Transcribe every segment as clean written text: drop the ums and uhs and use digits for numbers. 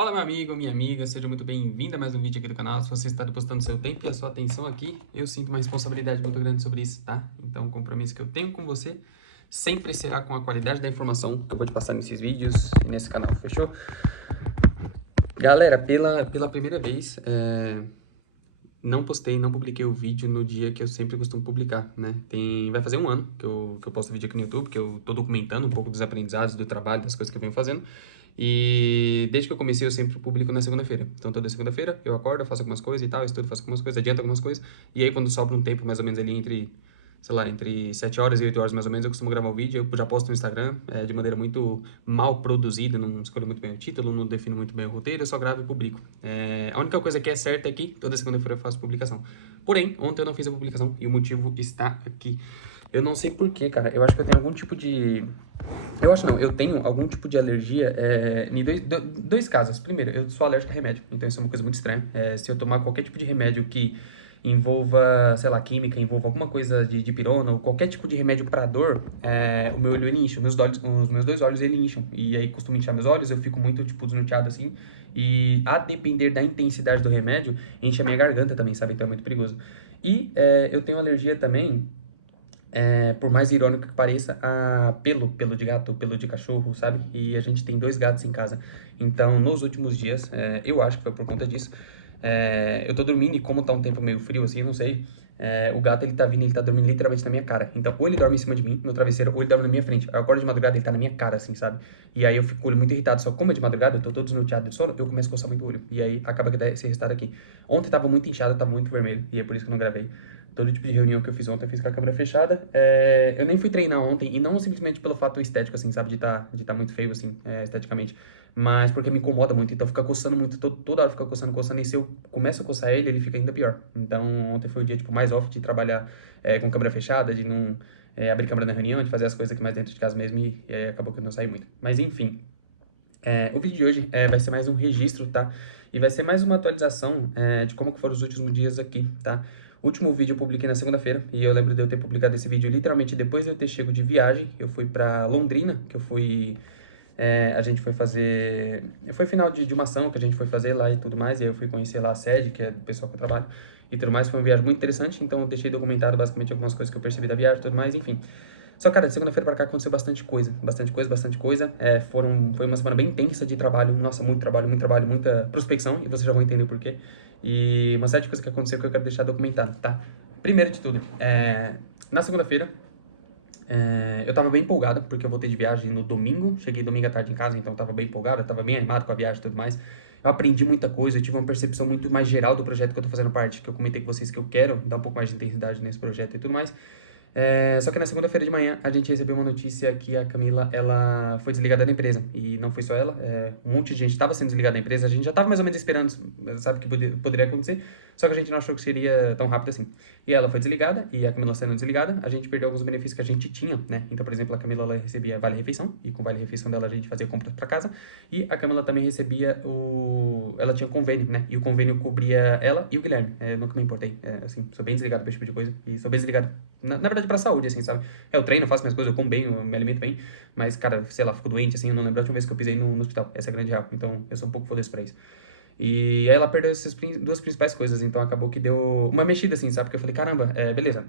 Fala, meu amigo, minha amiga, seja muito bem-vindo a mais um vídeo aqui do canal. Se você está depositando seu tempo e a sua atenção aqui, eu sinto uma responsabilidade muito grande sobre isso, tá? Então, o compromisso que eu tenho com você sempre será com a qualidade da informação que eu vou te passar nesses vídeos e nesse canal, fechou? Galera, pela primeira vez, não postei, não publiquei o vídeo no dia que eu sempre costumo publicar, né? Vai fazer um ano que eu posto vídeo aqui no YouTube, que eu tô documentando um pouco dos aprendizados, do trabalho, das coisas que eu venho fazendo. E desde que eu comecei, eu sempre publico na segunda-feira. Então, toda segunda-feira eu acordo, faço algumas coisas e tal, estudo, faço algumas coisas, adianto algumas coisas. E aí, quando sobra um tempo, mais ou menos ali entre, sei lá, entre 7 horas e 8 horas mais ou menos, eu costumo gravar o vídeo. Eu já posto no Instagram, de maneira muito mal produzida, não escolho muito bem o título, não defino muito bem o roteiro, eu só gravo e publico. A única coisa que é certa é que toda segunda-feira eu faço publicação. Porém, ontem eu não fiz a publicação e o motivo está aqui. Eu não sei porquê, cara. Eu acho que eu tenho algum tipo de... Eu acho não, eu tenho algum tipo de alergia em dois casos. Primeiro, eu sou alérgico a remédio, então isso é uma coisa muito estranha. Se eu tomar qualquer tipo de remédio que envolva, sei lá, química, envolva alguma coisa de pirona, ou qualquer tipo de remédio para dor, o meu olho ele incha, os meus dois olhos ele incham. E aí costuma inchar meus olhos, eu fico muito, tipo, desnorteado assim. E a depender da intensidade do remédio, enche a minha garganta também, sabe? Então é muito perigoso. E eu tenho alergia também por mais irônico que pareça, a pelo de gato, pelo de cachorro, sabe? E a gente tem dois gatos em casa. Então, nos últimos dias, eu acho que foi por conta disso, eu tô dormindo e como tá um tempo meio frio assim, não sei, o gato ele tá vindo, ele tá dormindo literalmente na minha cara. Então, ou ele dorme em cima de mim, no travesseiro, ou ele dorme na minha frente. Aí eu acordo de madrugada, ele tá na minha cara, assim, sabe? E aí eu fico com o olho muito irritado. Só que como é de madrugada, eu tô todo desnorteado de sono, eu começo a coçar muito o olho. E aí acaba que dá esse resultado aqui. Ontem tava muito inchado, tava muito vermelho, e é por isso que eu não gravei. Todo tipo de reunião que eu fiz ontem, eu fiz com a câmera fechada. Eu nem fui treinar ontem, e não simplesmente pelo fato estético, assim, sabe? De tá muito feio, assim, esteticamente. Mas porque me incomoda muito, então fica coçando muito, toda hora fica coçando, coçando. E se eu começo a coçar ele, ele fica ainda pior. Então ontem foi o dia, tipo, mais off de trabalhar com câmera fechada, de não abrir câmera na reunião, de fazer as coisas aqui mais dentro de casa mesmo, e acabou que eu não saí muito. Mas enfim, o vídeo de hoje vai ser mais um registro, tá? E vai ser mais uma atualização de como que foram os últimos dias aqui, tá? O último vídeo eu publiquei na segunda-feira, e eu lembro de eu ter publicado esse vídeo literalmente depois de eu ter chego de viagem. Eu fui pra Londrina, que eu fui... a gente foi fazer... Foi final de uma ação que a gente foi fazer lá e tudo mais, e aí eu fui conhecer lá a sede, que é do pessoal que eu trabalho, e tudo mais. Foi uma viagem muito interessante, então eu deixei documentado basicamente algumas coisas que eu percebi da viagem e tudo mais, enfim. Só, cara, de segunda-feira pra cá aconteceu bastante coisa. Bastante coisa, bastante coisa. Foi uma semana bem intensa de trabalho. Nossa, muito trabalho, muita prospecção. E vocês já vão entender o porquê. E uma série de coisas que aconteceu que eu quero deixar documentado, tá? Primeiro de tudo, na segunda-feira, eu tava bem empolgado, porque eu voltei de viagem no domingo. Cheguei domingo à tarde em casa, então eu tava bem empolgado. Eu tava bem animado com a viagem e tudo mais. Eu aprendi muita coisa, eu tive uma percepção muito mais geral do projeto que eu tô fazendo parte, que eu comentei com vocês que eu quero dar um pouco mais de intensidade nesse projeto e tudo mais. Só que na segunda-feira de manhã a gente recebeu uma notícia que a Camila ela foi desligada da empresa. E não foi só ela, um monte de gente estava sendo desligada da empresa. A gente já estava mais ou menos esperando, sabe, que poderia acontecer. Só que a gente não achou que seria tão rápido assim. E ela foi desligada, e a Camila sendo desligada, a gente perdeu alguns benefícios que a gente tinha, né? Então, por exemplo, a Camila ela recebia vale-refeição, e com vale-refeição dela a gente fazia compras para casa. E a Camila também recebia ela tinha um convênio, né? E o convênio cobria ela e o Guilherme. Eu nunca me importei. Assim, sou bem desligado pra esse tipo de coisa. E sou bem desligado, na verdade, pra saúde, assim, sabe? Eu treino, faço minhas coisas, eu como bem, eu me alimento bem. Mas, cara, sei lá, fico doente, assim, eu não lembro a última vez que eu pisei no hospital. Essa é a grande real. Então, eu sou um pouco foda-se pra isso. E aí ela perdeu essas duas principais coisas. Então, acabou que deu uma mexida, assim, sabe? Porque eu falei, caramba, beleza.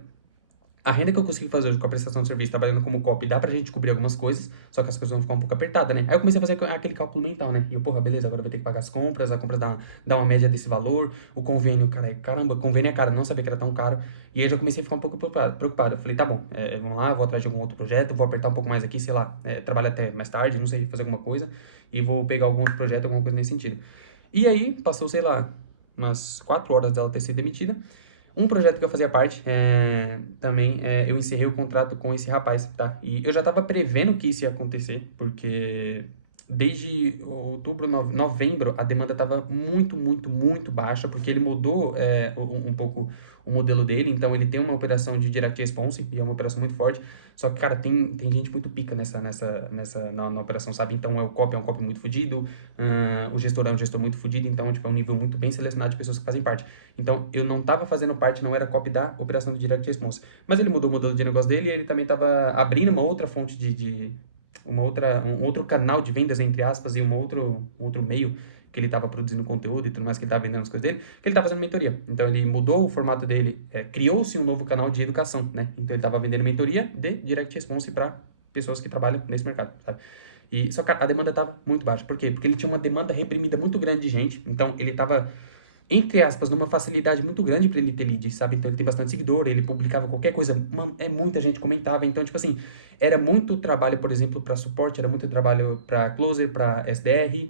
A renda que eu consegui fazer hoje com a prestação de serviço, trabalhando como copy, dá pra gente cobrir algumas coisas, só que as coisas vão ficar um pouco apertadas, né? Aí eu comecei a fazer aquele cálculo mental, né? E eu, porra, beleza, agora vai ter que pagar as compras, a compra dá uma média desse valor, o convênio, cara, caramba, convênio é caro, não sabia que era tão caro. E aí eu já comecei a ficar um pouco preocupado. Eu falei, tá bom, vamos lá, vou atrás de algum outro projeto, vou apertar um pouco mais aqui, sei lá, trabalhar até mais tarde, não sei, fazer alguma coisa, e vou pegar algum outro projeto, alguma coisa nesse sentido. E aí, passou, sei lá, umas 4 horas dela ter sido demitida. Um projeto que eu fazia parte, também, eu encerrei o contrato com esse rapaz, tá? E eu já tava prevendo que isso ia acontecer, porque desde outubro, novembro, a demanda tava muito baixa, porque ele mudou um pouco o modelo dele, então ele tem uma operação de direct response, e é uma operação muito forte, só que, cara, tem gente muito pica na operação, sabe? Então é um copy muito fodido, o gestor é um gestor muito fodido, então, tipo, é um nível muito bem selecionado de pessoas que fazem parte. Então, eu não estava fazendo parte, não era copy da operação do Direct Response. Mas ele mudou o modelo de negócio dele e ele também estava abrindo uma outra fonte um outro canal de vendas, entre aspas, e um outro meio que ele estava produzindo conteúdo e tudo mais, que ele estava vendendo as coisas dele, que ele estava fazendo mentoria. Então, ele mudou o formato dele, criou-se um novo canal de educação, né? Então, ele estava vendendo mentoria de direct response para pessoas que trabalham nesse mercado, sabe? E, só que a demanda estava muito baixa. Por quê? Porque ele tinha uma demanda reprimida muito grande de gente. Então, ele estava, entre aspas, numa facilidade muito grande para ele ter lead, sabe? Então, ele tem bastante seguidor, ele publicava qualquer coisa, muita gente comentava. Então, tipo assim, era muito trabalho, por exemplo, para suporte, era muito trabalho para closer, para SDR,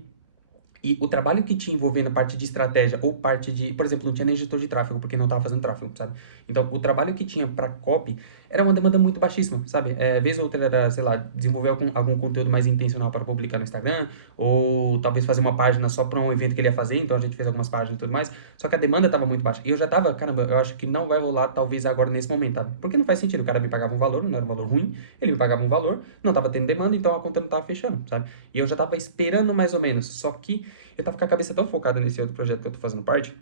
e o trabalho que tinha envolvendo a parte de estratégia ou parte de, por exemplo, não tinha nem gestor de tráfego, porque não estava fazendo tráfego, sabe? Então, o trabalho que tinha para copy era uma demanda muito baixíssima, sabe? Vez ou outra era, sei lá, desenvolver algum conteúdo mais intencional para publicar no Instagram, ou talvez fazer uma página só para um evento que ele ia fazer, então a gente fez algumas páginas e tudo mais, só que a demanda estava muito baixa. E eu já tava, caramba, eu acho que não vai rolar talvez agora nesse momento, sabe? Porque não faz sentido, o cara me pagava um valor, não era um valor ruim, ele me pagava um valor, não tava tendo demanda, então a conta não tava fechando, sabe? E eu já tava esperando mais ou menos, só que eu tava com a cabeça tão focada nesse outro projeto que eu tô fazendo parte,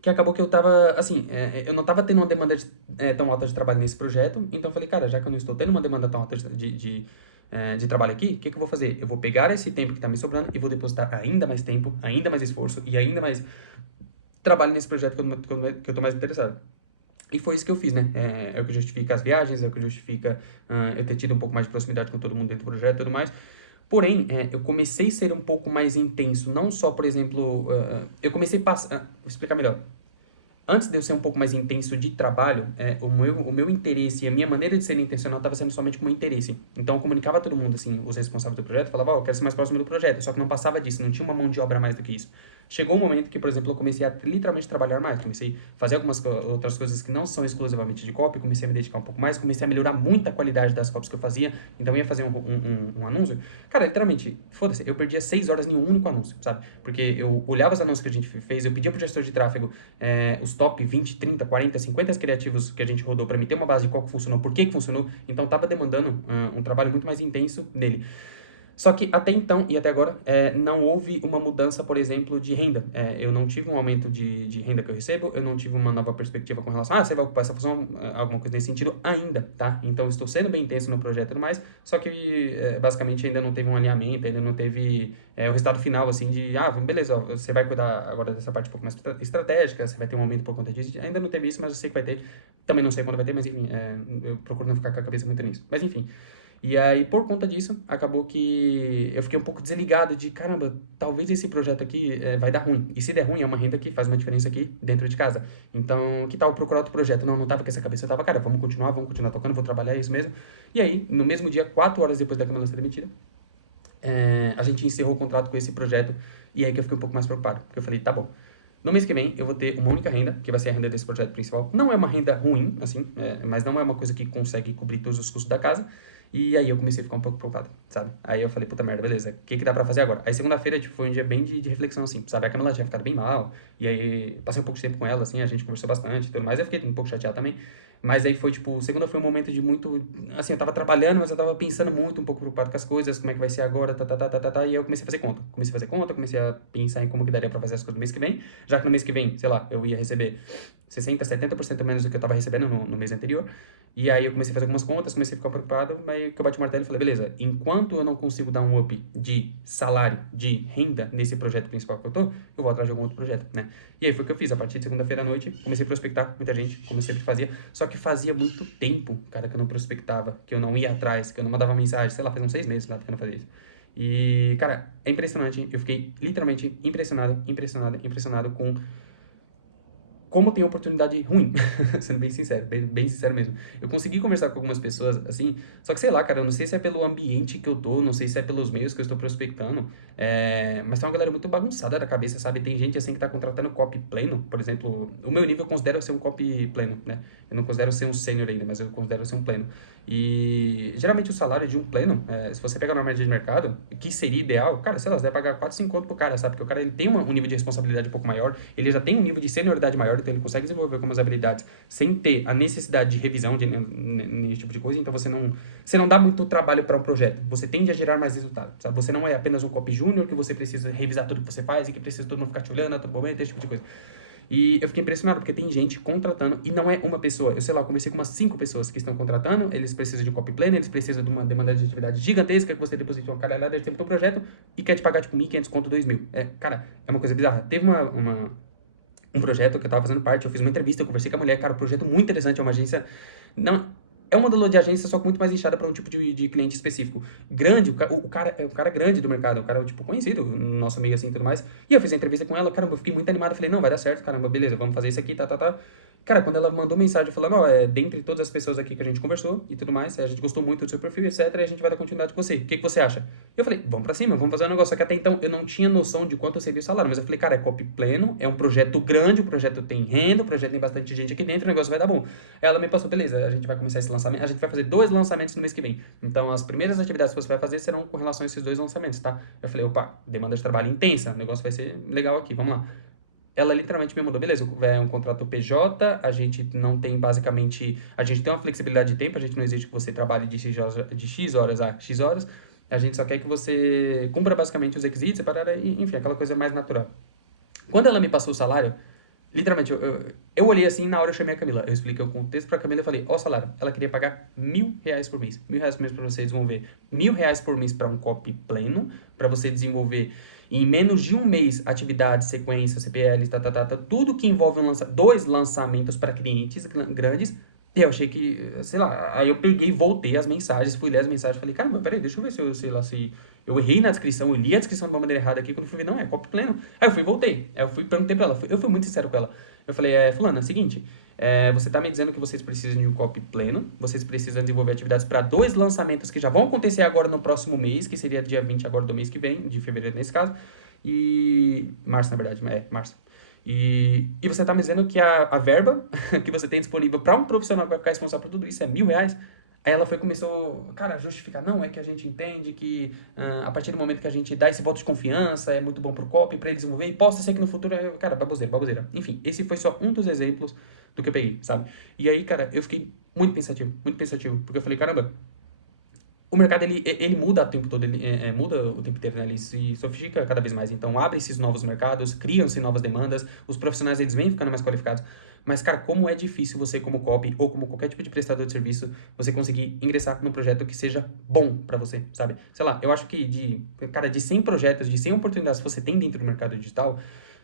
que acabou que eu tava, assim, eu não tava tendo uma demanda tão alta de trabalho nesse projeto, então eu falei, cara, já que eu não estou tendo uma demanda tão alta de trabalho aqui, o que que eu vou fazer? Eu vou pegar esse tempo que tá me sobrando e vou depositar ainda mais tempo, ainda mais esforço e ainda mais trabalho nesse projeto que eu tô mais interessado. E foi isso que eu fiz, né? É o que justifica as viagens, é o que justifica eu ter tido um pouco mais de proximidade com todo mundo dentro do projeto e tudo mais. Porém, eu comecei a ser um pouco mais intenso, não só, por exemplo, eu comecei a passar, vou explicar melhor. Antes de eu ser um pouco mais intenso de trabalho, o meu interesse e a minha maneira de ser intencional estava sendo somente como interesse. Então, eu comunicava a todo mundo, assim, os responsáveis do projeto, falava, ó, eu quero ser mais próximo do projeto, só que não passava disso, não tinha uma mão de obra a mais do que isso. Chegou um momento que, por exemplo, eu comecei a literalmente trabalhar mais, comecei a fazer algumas outras coisas que não são exclusivamente de copy, comecei a me dedicar um pouco mais, comecei a melhorar muito a qualidade das copies que eu fazia, então eu ia fazer um anúncio. Cara, literalmente, foda-se, eu perdia 6 horas em um único anúncio, sabe? Porque eu olhava os anúncios que a gente fez, eu pedia pro gestor de tráfego os top 20, 30, 40, 50 criativos que a gente rodou para me ter uma base de qual que funcionou, por que que funcionou, então tava demandando um trabalho muito mais intenso nele. Só que até então e até agora não houve uma mudança, por exemplo, de renda. Eu não tive um aumento de renda que eu recebo, eu não tive uma nova perspectiva com relação a você vai ocupar essa função, alguma coisa nesse sentido ainda, tá? Então estou sendo bem intenso no projeto e tudo mais, só que basicamente ainda não teve um alinhamento, ainda não teve o resultado final, assim, de beleza, ó, você vai cuidar agora dessa parte um pouco mais estratégica, você vai ter um aumento por conta disso. Ainda não teve isso, mas eu sei que vai ter. Também não sei quando vai ter, mas enfim, eu procuro não ficar com a cabeça muito nisso. Mas enfim. E aí, por conta disso, acabou que eu fiquei um pouco desligado de, caramba, talvez esse projeto aqui vai dar ruim. E se der ruim, é uma renda que faz uma diferença aqui dentro de casa. Então, que tal procurar outro projeto? Não tava com essa cabeça, eu tava, cara, vamos continuar tocando, vou trabalhar, é isso mesmo. E aí, no mesmo dia, 4 horas depois da Camila ser demitida, a gente encerrou o contrato com esse projeto. E aí que eu fiquei um pouco mais preocupado, porque eu falei, tá bom. No mês que vem, eu vou ter uma única renda, que vai ser a renda desse projeto principal. Não é uma renda ruim, assim, mas não é uma coisa que consegue cobrir todos os custos da casa. E aí eu comecei a ficar um pouco preocupado, sabe? Aí eu falei, puta merda, beleza, o que que dá pra fazer agora? Aí segunda-feira, tipo, foi um dia bem de reflexão, assim, sabe? A Camila tinha ficado bem mal, e aí passei um pouco de tempo com ela, assim, a gente conversou bastante e tudo mais. Eu fiquei um pouco chateado também. Mas aí foi, tipo, segunda foi um momento de muito. Assim, eu tava trabalhando, mas eu tava pensando muito, um pouco preocupado com as coisas, como é que vai ser agora, e aí eu comecei a fazer conta. Comecei a pensar em como que daria pra fazer as coisas no mês que vem, já que no mês que vem, sei lá, eu ia receber 60, 70% menos do que eu tava recebendo no mês anterior. E aí eu comecei a fazer algumas contas, comecei a ficar preocupado, mas que eu bati o martelo e falei, beleza, enquanto eu não consigo dar um up de salário, de renda nesse projeto principal que eu tô, eu vou atrás de algum outro projeto, né? E aí foi o que eu fiz, a partir de segunda-feira à noite, comecei a prospectar muita gente, como eu sempre fazia, só que fazia muito tempo, cara, que eu não prospectava, que eu não ia atrás, que eu não mandava mensagem, sei lá, faz uns 6 meses lá que eu não fazia isso. E, cara, é impressionante, eu fiquei literalmente impressionado com como tem oportunidade ruim, sendo bem sincero, bem sincero mesmo. Eu consegui conversar com algumas pessoas, assim, só que sei lá, cara, eu não sei se é pelo ambiente que eu tô, não sei se é pelos meios que eu estou prospectando, mas tem uma galera muito bagunçada da cabeça, sabe? Tem gente, assim, que tá contratando copy pleno, por exemplo, o meu nível eu considero ser um copy pleno, né? Eu não considero ser um sênior ainda, mas eu considero ser um pleno. E geralmente o salário de um pleno, se você pegar na média de mercado, que seria ideal, cara, sei lá, você vai pagar 4, 5 conto pro cara, sabe? Porque o cara ele tem um nível de responsabilidade um pouco maior, ele já tem um nível de senioridade maior, então ele consegue desenvolver algumas habilidades sem ter a necessidade de revisão nesse tipo de coisa. Então você não dá muito trabalho para um projeto, você tende a gerar mais resultado, sabe? Você não é apenas um copy júnior que você precisa revisar tudo que você faz e que precisa todo mundo ficar te olhando a todo momento, esse tipo de coisa. E eu fiquei impressionado, porque tem gente contratando, e não é uma pessoa. Eu sei lá, eu conversei com umas 5 pessoas que estão contratando, eles precisam de copy planner, eles precisam de uma demanda de atividade gigantesca, que você deposita uma caralhada de tempo no projeto, e quer te pagar, tipo, 1.500 conto, 2.000. Cara, é uma coisa bizarra. Teve um projeto que eu tava fazendo parte, eu fiz uma entrevista, eu conversei com a mulher, cara, um projeto muito interessante, é uma agência, não, é um modelo de agência, só que muito mais inchada para um tipo de cliente específico. Grande, o cara é um cara grande do mercado, um cara, tipo, conhecido, nosso amigo assim e tudo mais. E eu fiz a entrevista com ela, caramba, eu fiquei muito animado, falei, não, vai dar certo, caramba, beleza, vamos fazer isso aqui, tá. Cara, quando ela mandou mensagem falando, ó, dentre todas as pessoas aqui que a gente conversou e tudo mais, a gente gostou muito do seu perfil, etc, e a gente vai dar continuidade com você. O que você acha? Eu falei, vamos pra cima, vamos fazer um negócio. Só que até então eu não tinha noção de quanto seria o salário, mas eu falei, cara, é copy pleno, é um projeto grande, o projeto tem renda, o projeto tem bastante gente aqui dentro, o negócio vai dar bom. Aí ela me passou, beleza, a gente vai começar esse lançamento, a gente vai fazer 2 lançamentos no mês que vem. Então, as primeiras atividades que você vai fazer serão com relação a esses 2 lançamentos, tá? Eu falei, opa, demanda de trabalho intensa, o negócio vai ser legal aqui, vamos lá. Ela literalmente me mandou, beleza, é um contrato PJ, a gente não tem basicamente, a gente tem uma flexibilidade de tempo, a gente não exige que você trabalhe de X horas a X horas, a gente só quer que você cumpra basicamente os requisitos, enfim, aquela coisa mais natural. Quando ela me passou o salário, literalmente, eu olhei assim, na hora eu chamei a Camila. Eu expliquei o contexto pra Camila e falei, ó, o salário. Ela queria pagar R$ 1.000 por mês. R$ 1.000 por mês pra você desenvolver. R$ 1.000 por mês pra um copy pleno, pra você desenvolver em menos de um mês atividades, sequências, CPLs, tudo que envolve 2 lançamentos para clientes grandes. E eu achei que, sei lá, aí eu peguei, voltei as mensagens, fui ler as mensagens, falei, caramba, peraí, deixa eu ver se eu, sei lá, se eu errei na descrição, eu li a descrição de uma maneira errada aqui, quando eu fui ver, não, é copy pleno. Aí eu fui e voltei, aí eu fui perguntei pra ela, eu fui muito sincero com ela. Eu falei, fulana, é o seguinte, você tá me dizendo que vocês precisam de um copy pleno, vocês precisam desenvolver atividades para 2 lançamentos que já vão acontecer agora no próximo mês, que seria dia 20 agora do mês que vem, de fevereiro nesse caso, e março, na verdade, março. E você tá me dizendo que a verba que você tem disponível para um profissional que vai ficar responsável por tudo isso é R$ 1.000? Aí ela começou, cara, a justificar, não, é que a gente entende que a partir do momento que a gente dá esse voto de confiança, é muito bom pro copy, pra ele desenvolver, e possa ser que no futuro, cara, baboseira. Enfim, esse foi só um dos exemplos do que eu peguei, sabe? E aí, cara, eu fiquei muito pensativo, porque eu falei, caramba, o mercado ele muda o tempo todo, ele muda o tempo inteiro, né? Ele se sofistica cada vez mais. Então, abre esses novos mercados, criam-se novas demandas, os profissionais eles vêm ficando mais qualificados. Mas, cara, como é difícil você, como copy ou como qualquer tipo de prestador de serviço, você conseguir ingressar num projeto que seja bom pra você, sabe? Sei lá, eu acho que de 100 projetos, de 100 oportunidades que você tem dentro do mercado digital,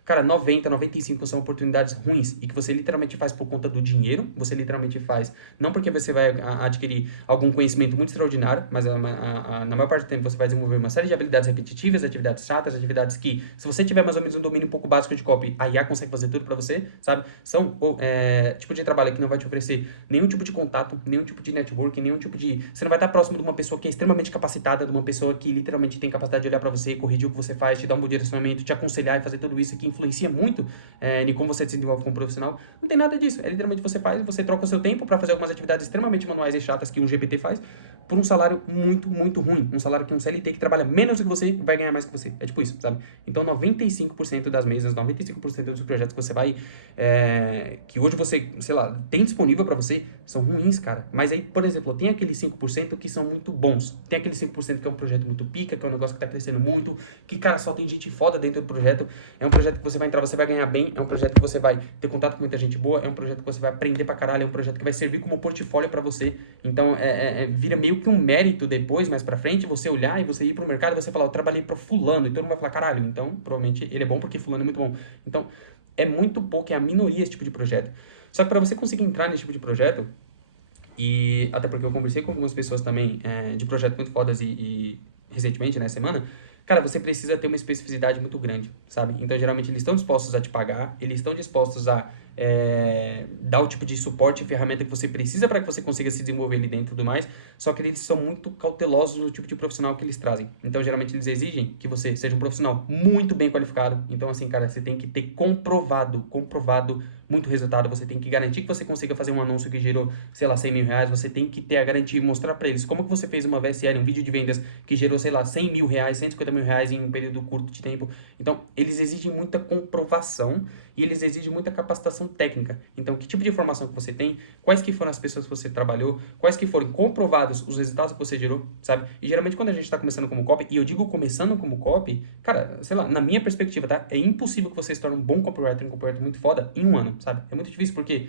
cara, 90, 95 são oportunidades ruins e que você literalmente faz por conta do dinheiro, você literalmente faz, não porque você vai adquirir algum conhecimento muito extraordinário, mas na maior parte do tempo você vai desenvolver uma série de habilidades repetitivas, atividades chatas, atividades que, se você tiver mais ou menos um domínio um pouco básico de copy, a IA consegue fazer tudo pra você, sabe? São tipo de trabalho que não vai te oferecer nenhum tipo de contato, nenhum tipo de network, nenhum tipo de... Você não vai estar próximo de uma pessoa que é extremamente capacitada, de uma pessoa que literalmente tem capacidade de olhar pra você, corrigir o que você faz, te dar um bom direcionamento, te aconselhar e fazer tudo isso que influencia muito em como você se desenvolve como profissional. Não tem nada disso. É literalmente você troca o seu tempo para fazer algumas atividades extremamente manuais e chatas que um GPT faz por um salário muito ruim. Um salário que um CLT que trabalha menos do que você vai ganhar mais que você. É tipo isso, sabe? Então 95% das mesas, 95% dos projetos que você vai, que hoje você, sei lá, tem disponível para você, são ruins, cara. Mas aí, por exemplo, tem aqueles 5% que são muito bons. Tem aquele 5% que é um projeto muito pica, que é um negócio que tá crescendo muito, que, cara, só tem gente foda dentro do projeto. É um projeto que você vai entrar, você vai ganhar bem, é um projeto que você vai ter contato com muita gente boa, é um projeto que você vai aprender pra caralho, é um projeto que vai servir como portfólio pra você. Então, vira meio que um mérito depois, mais pra frente, você olhar e você ir pro mercado e você falar, eu trabalhei pra fulano, e todo mundo vai falar, caralho, então, provavelmente ele é bom porque fulano é muito bom. Então, é muito pouco, é a minoria esse tipo de projeto. Só que pra você conseguir entrar nesse tipo de projeto, e até porque eu conversei com algumas pessoas também de projetos muito fodas e recentemente, né, semana, cara, você precisa ter uma especificidade muito grande, sabe? Então, geralmente, eles estão dispostos a te pagar, eles estão dispostos a dar o tipo de suporte e ferramenta que você precisa para que você consiga se desenvolver ali dentro e tudo mais, só que eles são muito cautelosos no tipo de profissional que eles trazem. Então, geralmente, eles exigem que você seja um profissional muito bem qualificado. Então, assim, cara, você tem que ter comprovado muito resultado, você tem que garantir que você consiga fazer um anúncio que gerou, sei lá, R$ 100.000, você tem que ter a garantia e mostrar para eles como que você fez uma VSL, um vídeo de vendas que gerou, sei lá, R$ 100.000, R$ 150.000 em um período curto de tempo. Então, eles exigem muita comprovação e eles exigem muita capacitação formação técnica. Então, que tipo de formação que você tem, quais que foram as pessoas que você trabalhou, quais que foram comprovados os resultados que você gerou, sabe? E geralmente quando a gente tá começando como copy, e eu digo começando como copy, cara, sei lá, na minha perspectiva, tá? É impossível que você se torne um bom copywriter, um copywriter muito foda em um ano, sabe? É muito difícil porque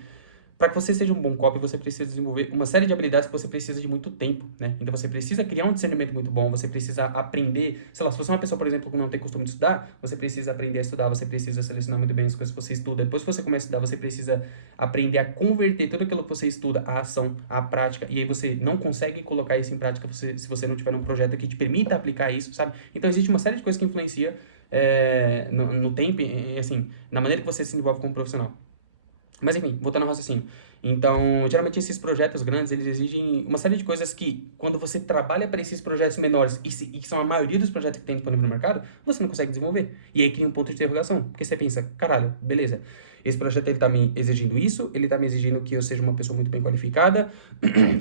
para que você seja um bom copy, você precisa desenvolver uma série de habilidades que você precisa de muito tempo, né? Então você precisa criar um discernimento muito bom, você precisa aprender, sei lá, se você é uma pessoa, por exemplo, que não tem costume de estudar, você precisa aprender a estudar, você precisa selecionar muito bem as coisas que você estuda. Depois que você começa a estudar, você precisa aprender a converter tudo aquilo que você estuda à ação, à prática, e aí você não consegue colocar isso em prática se você não tiver um projeto que te permita aplicar isso, sabe? Então existe uma série de coisas que influencia no tempo, e, assim, na maneira que você se desenvolve como profissional. Mas enfim, voltando ao raciocínio. Então, geralmente esses projetos grandes, eles exigem uma série de coisas que, quando você trabalha para esses projetos menores, e que são a maioria dos projetos que tem disponível no mercado, você não consegue desenvolver. E aí cria um ponto de interrogação. Porque você pensa, caralho, beleza, esse projeto ele tá me exigindo isso, ele tá me exigindo que eu seja uma pessoa muito bem qualificada,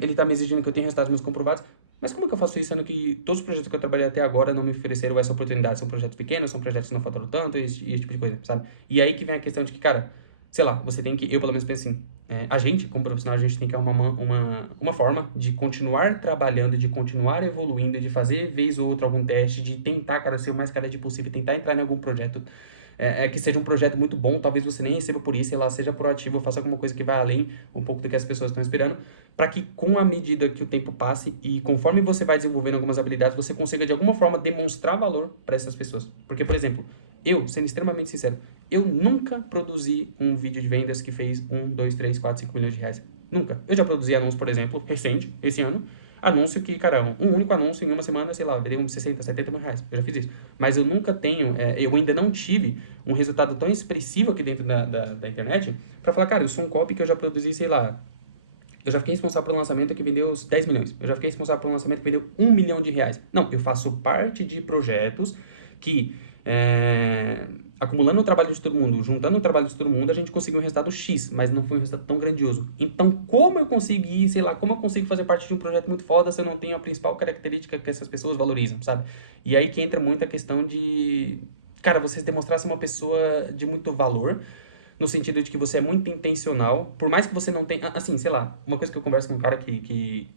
ele tá me exigindo que eu tenha resultados muito comprovados, mas como é que eu faço isso, sendo que todos os projetos que eu trabalhei até agora não me ofereceram essa oportunidade? São projetos pequenos, são projetos que não faturam tanto, e esse tipo de coisa, sabe? E aí que vem a questão de que, cara, sei lá, você tem que, eu pelo menos penso assim, a gente, como profissional, a gente tem que arrumar uma forma de continuar trabalhando, de continuar evoluindo, de fazer vez ou outra algum teste, de tentar, cara, ser o mais cara de possível, tentar entrar em algum projeto, que seja um projeto muito bom, talvez você nem receba por isso, sei lá, seja proativo, faça alguma coisa que vai além um pouco do que as pessoas estão esperando, para que com a medida que o tempo passe e conforme você vai desenvolvendo algumas habilidades, você consiga de alguma forma demonstrar valor para essas pessoas. Porque, por exemplo, eu, sendo extremamente sincero, eu nunca produzi um vídeo de vendas que fez 1, 2, 3, 4, 5 milhões de reais. Nunca. Eu já produzi anúncio, por exemplo, recente, esse ano. Anúncio que, cara, um único anúncio em uma semana, sei lá, vendeu uns 60, 70 mil reais. Eu já fiz isso. Mas eu nunca tenho, eu ainda não tive um resultado tão expressivo aqui dentro da internet pra falar, cara, eu sou um copy que eu já produzi, sei lá, eu já fiquei responsável por um lançamento que vendeu os 10 milhões. Eu já fiquei responsável por um lançamento que vendeu 1 milhão de reais. Não, eu faço parte de projetos que, acumulando o trabalho de todo mundo, juntando o trabalho de todo mundo, a gente conseguiu um resultado X, mas não foi um resultado tão grandioso. Então, como eu consegui, sei lá, como eu consigo fazer parte de um projeto muito foda se eu não tenho a principal característica que essas pessoas valorizam, sabe? E aí que entra muito a questão de, cara, você demonstrar ser uma pessoa de muito valor, no sentido de que você é muito intencional, por mais que você não tenha, assim, sei lá, uma coisa que eu converso com um cara que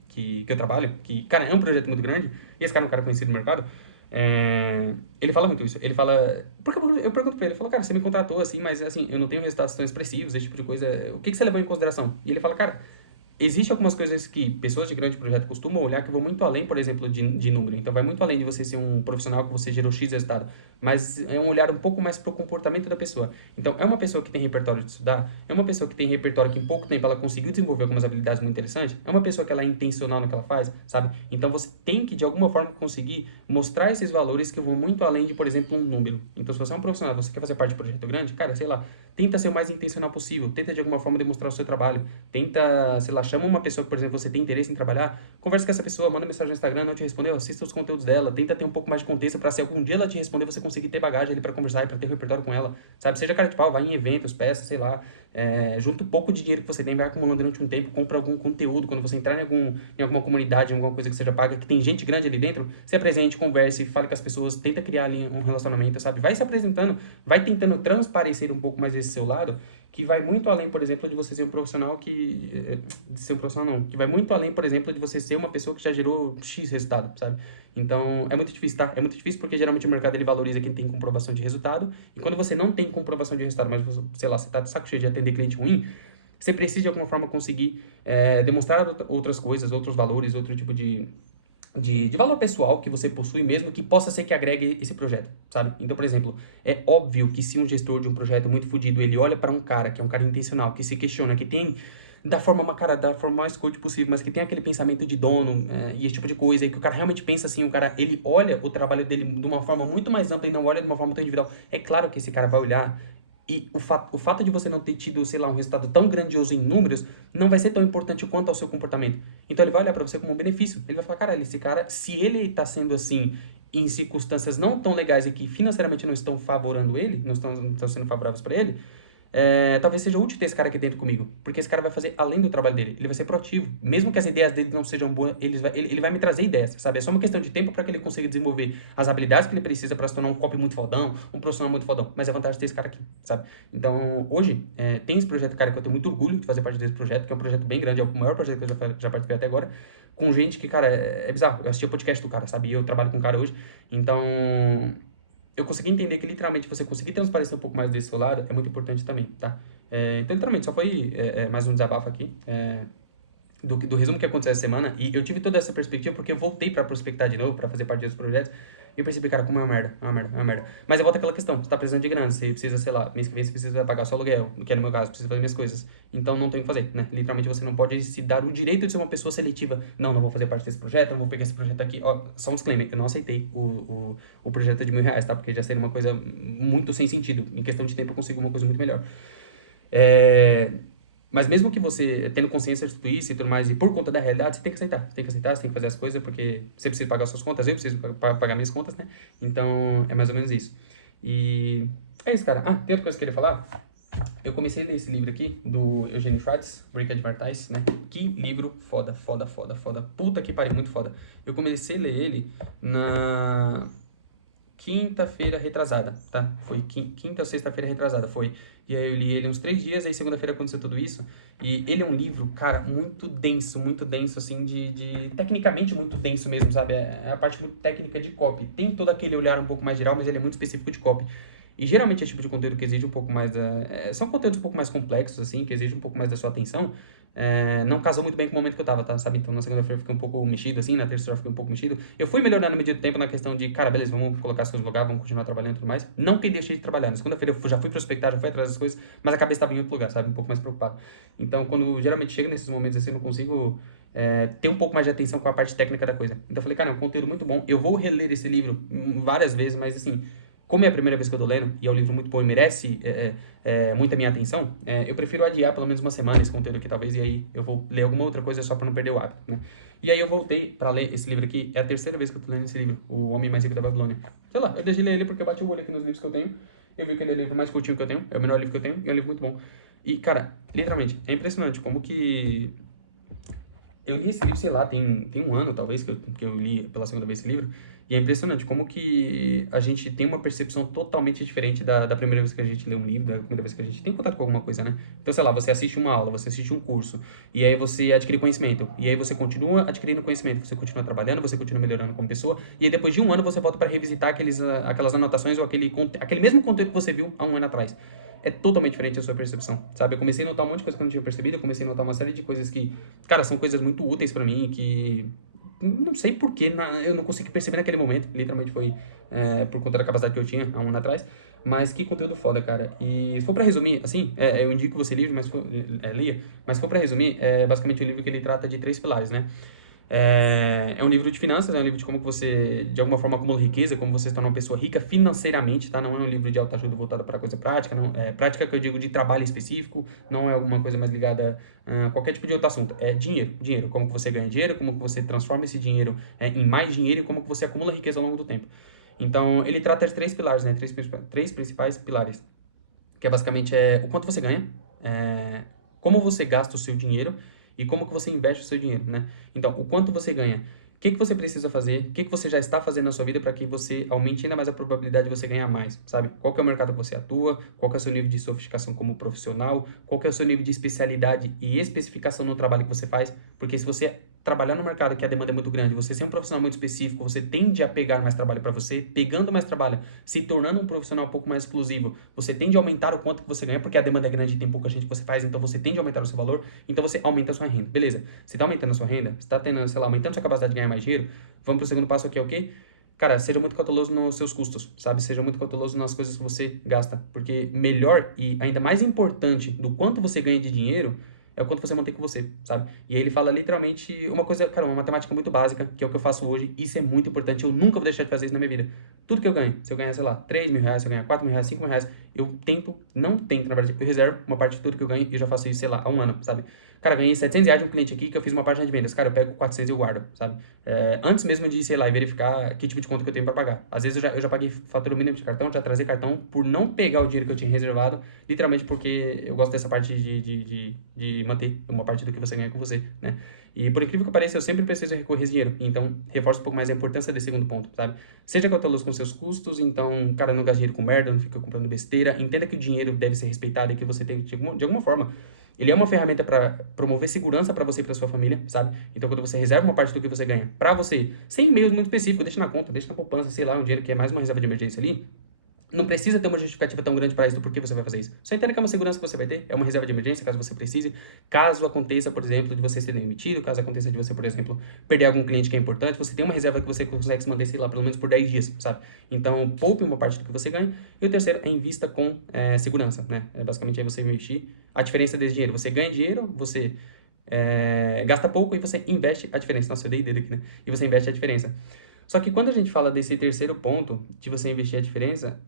eu trabalho, que, cara, é um projeto muito grande, e esse cara é um cara conhecido no mercado, ele fala muito isso, ele fala, porque eu pergunto pra ele, eu falo, cara, você me contratou assim, mas assim, eu não tenho resultados tão expressivos, esse tipo de coisa, o que você levou em consideração? E ele fala, cara, existem algumas coisas que pessoas de grande projeto costumam olhar que vão muito além, por exemplo, de número. Então, vai muito além de você ser um profissional que você gerou X resultado. Mas é um olhar um pouco mais para o comportamento da pessoa. Então, é uma pessoa que tem repertório de estudar? É uma pessoa que tem repertório que em pouco tempo ela conseguiu desenvolver algumas habilidades muito interessantes? É uma pessoa que ela é intencional no que ela faz, sabe? Então, você tem que, de alguma forma, conseguir mostrar esses valores que vão muito além de, por exemplo, um número. Então, se você é um profissional, você quer fazer parte de um projeto grande, cara, sei lá, tenta ser o mais intencional possível. Tenta, de alguma forma, demonstrar o seu trabalho. Tenta, sei lá, chama uma pessoa que, por exemplo, você tem interesse em trabalhar, conversa com essa pessoa, manda mensagem no Instagram, não te respondeu, assista os conteúdos dela, tenta ter um pouco mais de contexto para se algum dia ela te responder, você conseguir ter bagagem ali para conversar e para ter repertório com ela, sabe? Seja cara de pau, vai em eventos, peças, sei lá, junta um pouco de dinheiro que você tem, vai acumulando durante um tempo, compra algum conteúdo, quando você entrar em alguma comunidade, em alguma coisa que seja paga, que tem gente grande ali dentro, se apresente, converse, fale com as pessoas, tenta criar ali um relacionamento, sabe? Vai se apresentando, vai tentando transparecer um pouco mais esse seu lado, que vai muito além, por exemplo, de você ser um profissional que... De ser um profissional, não. Que vai muito além, por exemplo, de você ser uma pessoa que já gerou X resultado, sabe? Então, é muito difícil, tá? É muito difícil porque geralmente o mercado ele valoriza quem tem comprovação de resultado. E quando você não tem comprovação de resultado, mas, sei lá, você tá de saco cheio de atender cliente ruim, você precisa de alguma forma conseguir demonstrar outras coisas, outros valores, outro tipo de valor pessoal que você possui mesmo, que possa ser que agregue esse projeto, sabe? Então, por exemplo, é óbvio que se um gestor de um projeto muito fodido, ele olha para um cara que é um cara intencional, que se questiona, que tem da forma mais coach possível, mas que tem aquele pensamento de dono e esse tipo de coisa, e que o cara realmente pensa assim, o cara, ele olha o trabalho dele de uma forma muito mais ampla e não olha de uma forma tão individual. É claro que esse cara vai olhar e o fato de você não ter tido, sei lá, um resultado tão grandioso em números, não vai ser tão importante quanto ao seu comportamento. Então ele vai olhar pra você como um benefício. Ele vai falar, cara, esse cara, se ele tá sendo assim, em circunstâncias não tão legais e que financeiramente não estão favorando ele, não estão sendo favoráveis pra ele, talvez seja útil ter esse cara aqui dentro comigo, porque esse cara vai fazer além do trabalho dele, ele vai ser proativo, mesmo que as ideias dele não sejam boas, ele vai me trazer ideias, sabe? É só uma questão de tempo para que ele consiga desenvolver as habilidades que ele precisa para se tornar um copy muito fodão, um profissional muito fodão, mas é vantagem de ter esse cara aqui, sabe? Então, hoje, tem esse projeto, cara, que eu tenho muito orgulho de fazer parte desse projeto, que é um projeto bem grande, é o maior projeto que eu já participei até agora, com gente que, cara, é bizarro, eu assisti o podcast do cara, sabe? E eu trabalho com o cara hoje, então eu consegui entender que literalmente você conseguir transparecer um pouco mais desse seu lado é muito importante também, tá? Então, literalmente, só foi mais um desabafo aqui do resumo que aconteceu essa semana. E eu tive toda essa perspectiva porque eu voltei pra prospectar de novo, pra fazer parte dos projetos. E eu percebi, cara, como é uma merda, é uma merda, é uma merda. Mas eu volto àquela questão, você tá precisando de grana, você precisa, sei lá, mês que vem você precisa pagar seu aluguel, que é no meu caso, precisa fazer minhas coisas. Então não tem o que fazer, né? Literalmente você não pode se dar o direito de ser uma pessoa seletiva. Não, não vou fazer parte desse projeto, não vou pegar esse projeto aqui. Ó, só um disclaimer, eu não aceitei o projeto de R$ 1.000, tá? Porque já seria uma coisa muito sem sentido. Em questão de tempo eu consigo uma coisa muito melhor. Mas mesmo que você tendo consciência de tudo isso e tudo mais, e por conta da realidade, você tem que aceitar. Você tem que aceitar, você tem que fazer as coisas, porque você precisa pagar suas contas, eu preciso pagar minhas contas, né? Então, é mais ou menos isso. E é isso, cara. Ah, tem outra coisa que eu queria falar? Eu comecei a ler esse livro aqui, do Eugênio Schwartz, Break Advertise, né? Que livro foda, foda, foda, foda. Puta que pariu, muito foda. Eu comecei a ler ele na quinta-feira retrasada, tá? Foi quinta ou sexta-feira retrasada, foi. E aí eu li ele uns 3 dias, aí segunda-feira aconteceu tudo isso. E ele é um livro, cara, muito denso, assim, tecnicamente muito denso mesmo, sabe? É a parte muito técnica de copy. Tem todo aquele olhar um pouco mais geral, mas ele é muito específico de copy. E geralmente esse tipo de conteúdo que exige um pouco mais são conteúdos um pouco mais complexos, assim, que exigem um pouco mais da sua atenção. Não casou muito bem com o momento que eu tava, tá? Sabe? Então na segunda-feira eu fiquei um pouco mexido, assim, na terça-feira eu fiquei um pouco mexido. Eu fui melhorando na medida do tempo na questão de, cara, beleza, vamos colocar as coisas no lugar, vamos continuar trabalhando e tudo mais. Não que deixei de trabalhar. Na segunda-feira eu já fui prospectar, já fui atrás das coisas, mas a cabeça estava em outro lugar, sabe? Um pouco mais preocupado. Então, quando geralmente chega nesses momentos assim, eu não consigo ter um pouco mais de atenção com a parte técnica da coisa. Então eu falei, cara, é um conteúdo muito bom. Eu vou reler esse livro várias vezes, mas assim, como é a primeira vez que eu tô lendo, e é um livro muito bom e merece muita minha atenção, eu prefiro adiar pelo menos uma semana esse conteúdo aqui, talvez, e aí eu vou ler alguma outra coisa só pra não perder o hábito, né? E aí eu voltei pra ler esse livro aqui, é a terceira vez que eu tô lendo esse livro, O Homem Mais Rico da Babilônia. Sei lá, eu deixei ler ele porque eu bati o olho aqui nos livros que eu tenho, eu vi que ele é o livro mais curtinho que eu tenho, é o menor livro que eu tenho, e é um livro muito bom. E, cara, literalmente, é impressionante como que eu li esse livro, sei lá, tem um ano, talvez, que eu li pela segunda vez esse livro. E é impressionante como que a gente tem uma percepção totalmente diferente da primeira vez que a gente lê um livro, da primeira vez que a gente tem contato com alguma coisa, né? Então, sei lá, você assiste uma aula, você assiste um curso, e aí você adquire conhecimento, e aí você continua adquirindo conhecimento, você continua trabalhando, você continua melhorando como pessoa, e aí depois de um ano você volta para revisitar aquelas anotações ou aquele mesmo conteúdo que você viu há um ano atrás. É totalmente diferente a sua percepção, sabe? Eu comecei a notar um monte de coisa que eu não tinha percebido, eu comecei a notar uma série de coisas que, cara, são coisas muito úteis pra mim, que não sei porquê, eu não consegui perceber naquele momento, literalmente foi por conta da capacidade que eu tinha há um ano atrás, mas que conteúdo foda, cara. E se for pra resumir, assim, eu indico você livre, mas leia, mas se for pra resumir, é basicamente um livro que ele trata de 3 pilares, né? É um livro de finanças, é um livro de como que você, de alguma forma, acumula riqueza, como você se torna uma pessoa rica financeiramente, tá? Não é um livro de autoajuda voltado para coisa prática, não, prática que eu digo de trabalho específico, não é alguma coisa mais ligada a qualquer tipo de outro assunto. É dinheiro, como que você ganha dinheiro, como que você transforma esse dinheiro em mais dinheiro e como que você acumula riqueza ao longo do tempo. Então, ele trata de 3 pilares, né? Três principais pilares, que é basicamente o quanto você ganha, como você gasta o seu dinheiro e como que você investe o seu dinheiro, né? Então, o quanto você ganha, o que que você precisa fazer, o que que você já está fazendo na sua vida para que você aumente ainda mais a probabilidade de você ganhar mais, sabe? Qual que é o mercado que você atua, qual que é o seu nível de sofisticação como profissional, qual que é o seu nível de especialidade e especificação no trabalho que você faz, porque se você trabalhar no mercado que a demanda é muito grande, você ser um profissional muito específico, você tende a pegar mais trabalho para você, pegando mais trabalho, se tornando um profissional um pouco mais exclusivo, você tende a aumentar o quanto que você ganha, porque a demanda é grande e tem pouca gente que você faz, então você tende a aumentar o seu valor, então você aumenta a sua renda. Beleza, você está aumentando a sua renda, você está tendo, sei lá, aumentando a sua capacidade de ganhar mais dinheiro, vamos pro segundo passo aqui, ok? Cara, seja muito cauteloso nos seus custos, sabe? Seja muito cauteloso nas coisas que você gasta, porque melhor e ainda mais importante do quanto você ganha de dinheiro é o quanto você mantém com você, sabe? E aí ele fala literalmente uma coisa, cara, uma matemática muito básica, que é o que eu faço hoje. Isso é muito importante, eu nunca vou deixar de fazer isso na minha vida. Tudo que eu ganho, se eu ganhar, sei lá, 3 mil reais, se eu ganhar 4 mil reais, 5 mil reais, eu tento, não tento, na verdade, eu reservo uma parte de tudo que eu ganho e eu já faço isso, sei lá, há um ano, sabe? Cara, ganhei 700 reais de um cliente aqui que eu fiz uma página de vendas. Cara, eu pego 400 e eu guardo, sabe? Antes mesmo de, sei lá, verificar que tipo de conta que eu tenho pra pagar. Às vezes eu já paguei fatura mínima de cartão, já trazei cartão por não pegar o dinheiro que eu tinha reservado, literalmente porque eu gosto dessa parte de manter uma parte do que você ganha com você, né? E por incrível que pareça, eu sempre preciso recorrer a esse dinheiro. Então, reforço um pouco mais a importância desse segundo ponto, sabe? Seja cauteloso com seus custos, então, cara, não gaste dinheiro com merda, não fica comprando besteira. Entenda que o dinheiro deve ser respeitado e que você tem, de alguma forma, ele é uma ferramenta para promover segurança para você e para sua família, sabe? Então, quando você reserva uma parte do que você ganha para você, sem meios muito específicos, deixa na conta, deixa na poupança, sei lá, um dinheiro que é mais uma reserva de emergência ali, não precisa ter uma justificativa tão grande para isso do porquê você vai fazer isso. Só entenda que é uma segurança que você vai ter, é uma reserva de emergência caso você precise, caso aconteça, por exemplo, de você ser demitido, caso aconteça de você, por exemplo, perder algum cliente que é importante, você tem uma reserva que você consegue se manter, sei lá, pelo menos por 10 dias, sabe? Então, poupe uma parte do que você ganha. E o terceiro é invista com segurança, né? Basicamente, é você investir a diferença desse dinheiro. Você ganha dinheiro, você gasta pouco e você investe a diferença. Nossa, eu dei dedo aqui, né? E você investe a diferença. Só que quando a gente fala desse terceiro ponto, de você investir a diferença,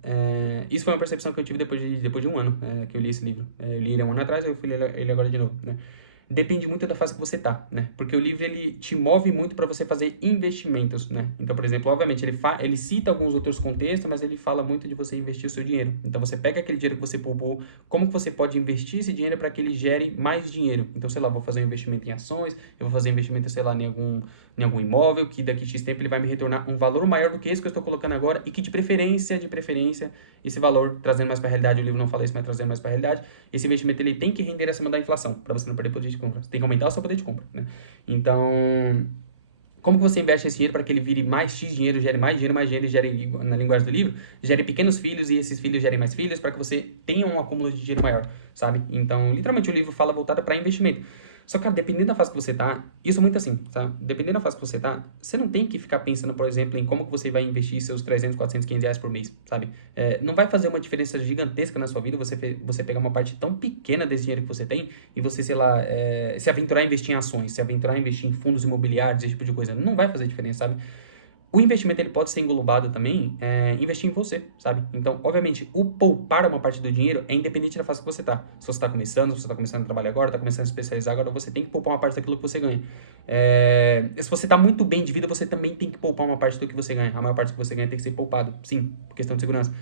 isso foi uma percepção que eu tive depois de um ano que eu li esse livro. Eu li ele há um ano atrás, eu fui ler ele agora de novo, né? Depende muito da fase que você tá, né? Porque o livro, ele te move muito para você fazer investimentos, né? Então, por exemplo, obviamente, ele cita alguns outros contextos, mas ele fala muito de você investir o seu dinheiro. Então, você pega aquele dinheiro que você poupou, como que você pode investir esse dinheiro para que ele gere mais dinheiro? Então, sei lá, vou fazer um investimento em ações, eu vou fazer um investimento, sei lá, em algum imóvel, que daqui a X tempo ele vai me retornar um valor maior do que esse que eu estou colocando agora e que de preferência, esse valor, trazendo mais para a realidade, o livro não fala isso, mas trazendo mais para a realidade, esse investimento ele tem que render acima da inflação, para você não perder poder de compra. Você tem que aumentar o seu poder de compra, né? Então, como que você investe esse dinheiro para que ele vire mais X dinheiro, gere mais dinheiro, e gere, na linguagem do livro, gere pequenos filhos e esses filhos gerem mais filhos para que você tenha um acúmulo de dinheiro maior, sabe? Então, literalmente, o livro fala voltado para investimento. Só que, cara, dependendo da fase que você tá, isso é muito assim, tá? Dependendo da fase que você tá, você não tem que ficar pensando, por exemplo, em como que você vai investir seus 300, 400, 500 reais por mês, sabe? Não vai fazer uma diferença gigantesca na sua vida você pegar uma parte tão pequena desse dinheiro que você tem e você, sei lá, se aventurar a investir em ações, se aventurar a investir em fundos imobiliários, esse tipo de coisa. Não vai fazer diferença, sabe? O investimento ele pode ser englobado também investir em você, sabe? Então, obviamente, o poupar uma parte do dinheiro é independente da fase que você tá. Se você está começando, se você está começando a trabalhar agora, está começando a se especializar agora, você tem que poupar uma parte daquilo que você ganha. Se você está muito bem de vida, você também tem que poupar uma parte do que você ganha. A maior parte do que você ganha tem que ser poupado, sim, por questão de segurança.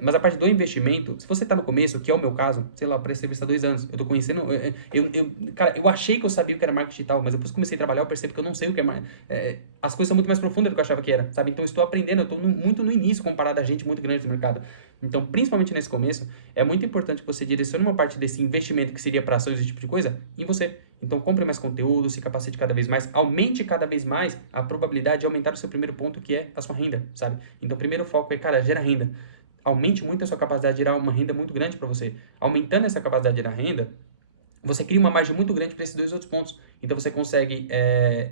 Mas a parte do investimento, se você tá no começo, que é o meu caso, sei lá, eu prestei serviço há 2 anos, eu tô conhecendo, cara, eu achei que eu sabia o que era marketing digital, mas depois que comecei a trabalhar, eu percebo que eu não sei o que é, as coisas são muito mais profundas do que eu achava que era, sabe? Então eu estou aprendendo, eu tô muito no início comparado a gente muito grande do mercado. Então, principalmente nesse começo, é muito importante que você direcione uma parte desse investimento que seria para ações, esse tipo de coisa, em você. Então, compre mais conteúdo, se capacite cada vez mais, aumente cada vez mais a probabilidade de aumentar o seu primeiro ponto, que é a sua renda, sabe? Então, o primeiro foco é, cara, gera renda. Aumente muito a sua capacidade de gerar uma renda muito grande para você. Aumentando essa capacidade de gerar renda, você cria uma margem muito grande para esses dois outros pontos. Então você consegue,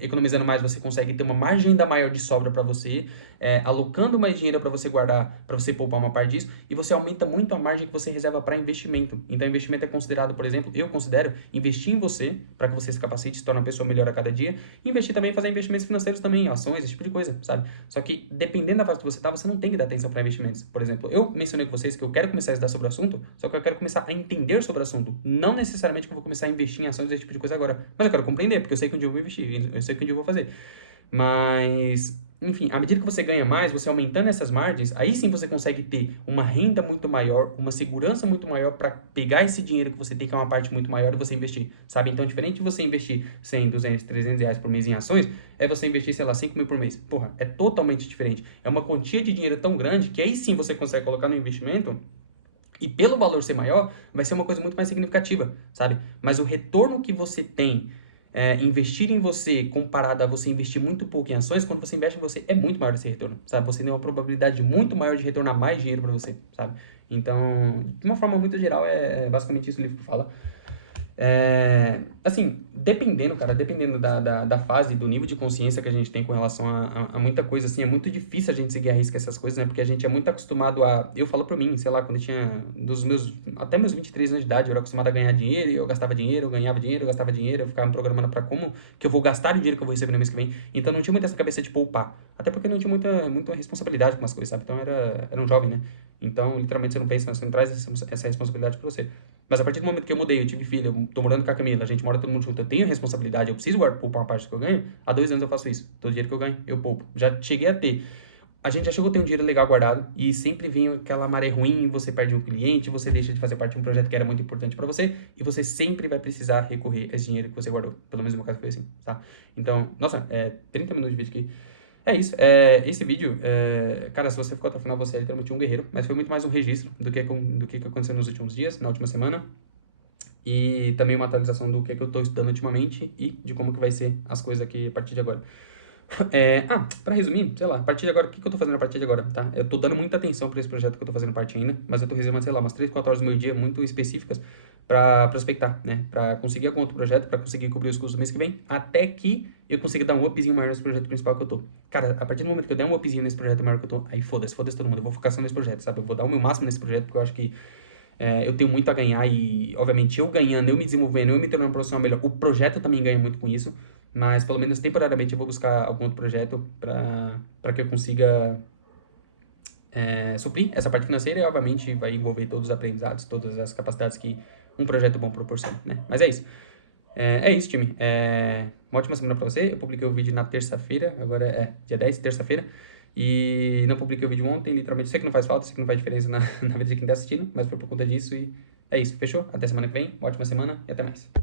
economizando mais, você consegue ter uma margem ainda maior de sobra para você, alocando mais dinheiro para você guardar, para você poupar uma parte disso, e você aumenta muito a margem que você reserva para investimento. Então investimento é considerado, por exemplo, eu considero investir em você, para que você se capacite, se torne uma pessoa melhor a cada dia, e investir também, fazer investimentos financeiros também, ações, esse tipo de coisa, sabe? Só que dependendo da fase que você tá, você não tem que dar atenção para investimentos. Por exemplo, eu mencionei com vocês que eu quero começar a estudar sobre o assunto, só que eu quero começar a entender sobre o assunto, não necessariamente que eu vou começar a investir em ações, esse tipo de coisa agora, mas eu quero compreender, porque eu sei que um dia eu vou investir, eu sei que um dia eu vou fazer. Mas, enfim, à medida que você ganha mais, você aumentando essas margens, aí sim você consegue ter uma renda muito maior, uma segurança muito maior para pegar esse dinheiro que você tem, que é uma parte muito maior, e você investir, sabe? Então, diferente de você investir 100, 200, 300 reais por mês em ações, é você investir, sei lá, 5 mil por mês. Porra, é totalmente diferente. É uma quantia de dinheiro tão grande que aí sim você consegue colocar no investimento. E pelo valor ser maior, vai ser uma coisa muito mais significativa, sabe? Mas o retorno que você tem investir em você comparado a você investir muito pouco em ações, quando você investe em você, é muito maior esse retorno, sabe? Você tem uma probabilidade muito maior de retornar mais dinheiro para você, sabe? Então, de uma forma muito geral, é basicamente isso que o livro fala. Assim, dependendo, cara, dependendo da fase, do nível de consciência que a gente tem com relação a muita coisa, assim, é muito difícil a gente seguir a risca essas coisas, né? Porque a gente é muito acostumado a... Eu falo pra mim, sei lá, quando eu tinha até meus 23 anos de idade, eu era acostumado a ganhar dinheiro, e eu gastava dinheiro, eu ganhava dinheiro, eu gastava dinheiro, eu ficava me programando pra como que eu vou gastar o dinheiro que eu vou receber no mês que vem. Então não tinha muito essa cabeça de poupar. Até porque não tinha muita responsabilidade com as coisas, sabe? Então era um jovem, né? Então, literalmente, você não pensa, você não traz essa responsabilidade pra você. Mas a partir do momento que eu mudei, eu tive filho, eu tô morando com a Camila, a gente mora todo mundo junto, eu tenho responsabilidade, eu preciso poupar uma parte do que eu ganho, há 2 anos eu faço isso. Todo dinheiro que eu ganho, eu poupo. Já cheguei a ter. A gente já chegou a ter um dinheiro legal guardado e sempre vem aquela maré ruim, você perde um cliente, você deixa de fazer parte de um projeto que era muito importante pra você e você sempre vai precisar recorrer a esse dinheiro que você guardou. Pelo menos no meu caso foi assim, tá? Então, nossa, 30 minutos de vídeo aqui. É isso, esse vídeo, cara, se você ficou até o final, você é literalmente um guerreiro, mas foi muito mais um registro do que aconteceu nos últimos dias, na última semana, e também uma atualização do que eu tô estudando ultimamente e de como que vai ser as coisas aqui a partir de agora. Pra resumir, sei lá, a partir de agora, o que eu tô fazendo a partir de agora, tá? Eu tô dando muita atenção pra esse projeto que eu tô fazendo parte ainda, mas eu tô reservando, sei lá, umas 3, 4 horas do meu dia muito específicas pra prospectar, né? Pra conseguir algum outro projeto, pra conseguir cobrir os custos do mês que vem, até que eu consiga dar um upzinho maior nesse projeto principal que eu tô. Cara, a partir do momento que eu der um upzinho nesse projeto maior que eu tô, aí foda-se todo mundo, eu vou focar só nesse projeto, sabe? Eu vou dar o meu máximo nesse projeto, porque eu acho que eu tenho muito a ganhar e, obviamente, eu ganhando, eu me desenvolvendo, eu me tornando um profissional melhor, o projeto também ganha muito com isso, mas pelo menos temporariamente eu vou buscar algum outro projeto para que eu consiga suprir essa parte financeira e, obviamente, vai envolver todos os aprendizados, todas as capacidades que um projeto bom proporciona, né? Mas é isso. É isso, time. Uma ótima semana pra você. Eu publiquei o vídeo na terça-feira, agora é dia 10, terça-feira. E não publiquei o vídeo ontem, literalmente. Sei que não faz falta, sei que não faz diferença na vida de quem tá assistindo, mas foi por conta disso e é isso, fechou? Até semana que vem, uma ótima semana e até mais.